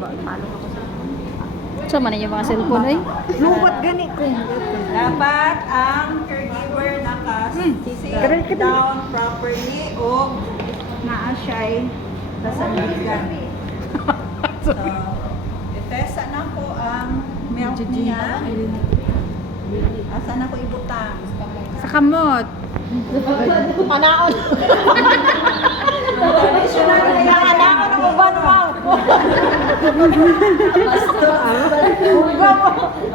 Talo ako sa Sa man yung mga cellphone ay. Luwat gani ko. Dapat ang caregiver sit down properly o naa siya'y kasandigan. So, itesa na ko ang milk niya. Asa na ko ibutang? Sa kamot. Panaon. Traditional na yan. Panaon ang uban mo.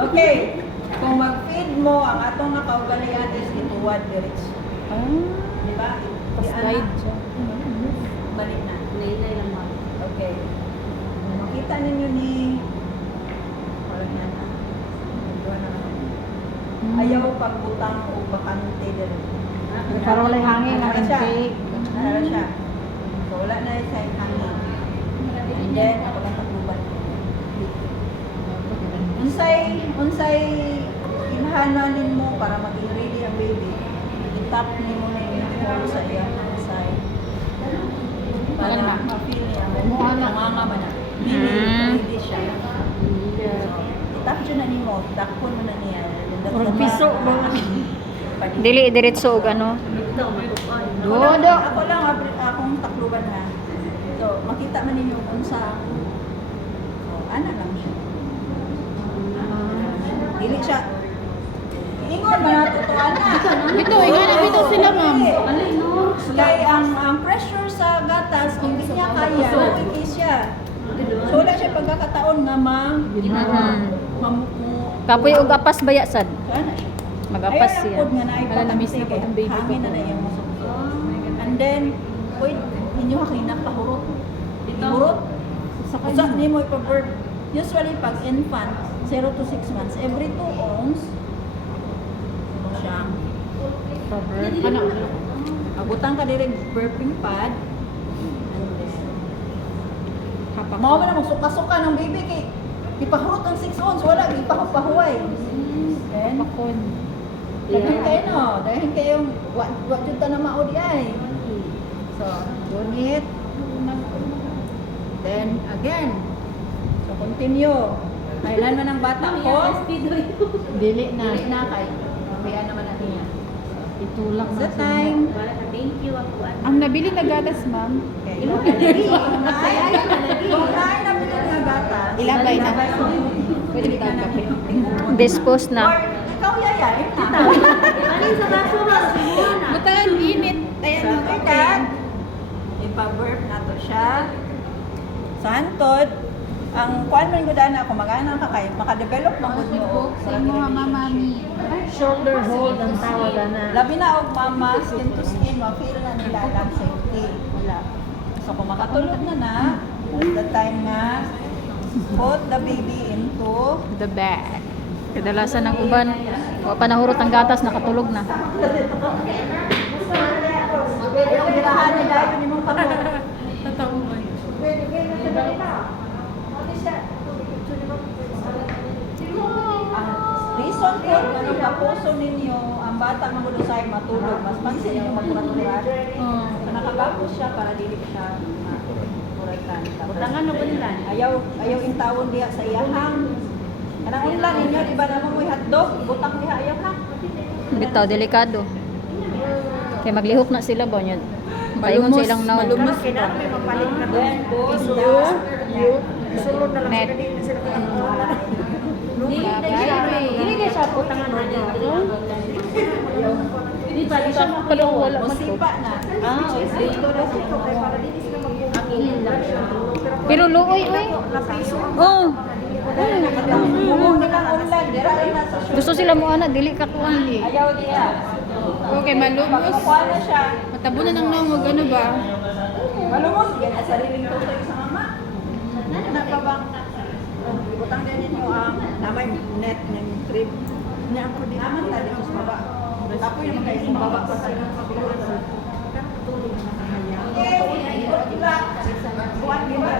Okay. Kung mag-feed mo, ang atong nakaugalian is ituwad diretso. Di ba? Slide siya. Balik na. Okay. Makita ninyo ni parang yan na. Ayaw pagbutang o bakante din. Para wala hangin ang Nara siya. intake. Nara siya. So wala na siya yung hangin. And then, ako lang pagbuban. Unsay inhananin mo para maging ready ang baby. I-tap ni mo na yung hole sa iyang side. Para ma-feel niya. Munganga man na. Ready siya. I-tap siya na ni mo. Takpon mo na niya. Murag piso mga. Dili diretso og ano. Dodo. Ako lang akong takluban ha. So, makita man ninyo kung sa ana lang siya. Dili siya. Ingon ba natutuan na? Bito, nga bito sila ma'am. Kaya ang pressure sa gatas, kung hindi niya kaya, nawiki siya. So, wala siya pagkakataon nga mamuko. Kapoy og apas bayasad. Sana siya. Mag-apas Ayaw siya. lang po nga na Namiss na po ang baby ko. hangin na na yung musok. And then, wait, inyo kinapahurot. Hurot. Sa ni mo ipa-birth. Usually, pag infant, 0 to 6 months, every 2 ounce, ano siya? Ano? Abutang ka direct burping pad. Hapak. Mga ba na magsuka-suka ng baby kay ipahurot ang 6 ounce, wala, ipahupahuay. Then, Pakon. dahil kayo no, dahil kayong wag yun ta na maudi ay. So, donate. Then, again. So, continue. Kailan man ang bata ko? Dili na. Dili na kay. Kaya naman natin yan. Itulak Sa na sila. time. Ang nabili na gatas ma'am. Okay. Kung naay na pinag nga bata. Ilabay na. Pwede ka na Dispose na. Or, ikaw yayain na. Butangan init. Ayan So, na. kaya, ipa-burp na to siya. Sa hantod, ang kuan man gud ana kung mag-ana ka kay maka-develop man gud mo. Sa imo nga mami. Shoulder hold ang tawag na. Labi na og mama, skin to skin, ma-feel na nila lang safety. Wala. So kung makatulog na, that's the time na put the baby into The bag. Kadalasan ng uban, wa pa nahurot ang gatas, nakatulog na. yung girahan ni dahil ni mong pamo. Tatawa ba yun? Reason po, kung kapuso ninyo, ang bata magudusay matulog, mas pansin ninyo magpatuloran. Nakagapos siya para dili siya muratan. Butangan na ba nila? Ayaw intawon diha sa iyahang. Kanang ulan ninyo, di ba naman may hotdog? Butang diha ayaw ha. Bitaw delikado. Kay maglihok na sila ba niya. Paingon sa ilang naon. Malumos. Then, boss, Sulod na lang Net. Dili kay siya butangan na niya. Di ba siya Pero wala man to. masipa na. Dito na siya para dili sila mag-angin lang siya. Pero luoy oy. Oh. Bumong nilang ulan, dira rin na sa show. Gusto sila mo ana dili ka kuan. Ayaw diha. Okay, malumos. Pagkakuha na siya, Matabunan ng nangog, ano ba? malumos, yan ang sariling tutoy sa mama. Ano pa bang? Butang din ninyo ang namay net ng trip. Niya ako din naman tali sa baba. Ako yung mga isang baba pa sa Okay, buwan din ba?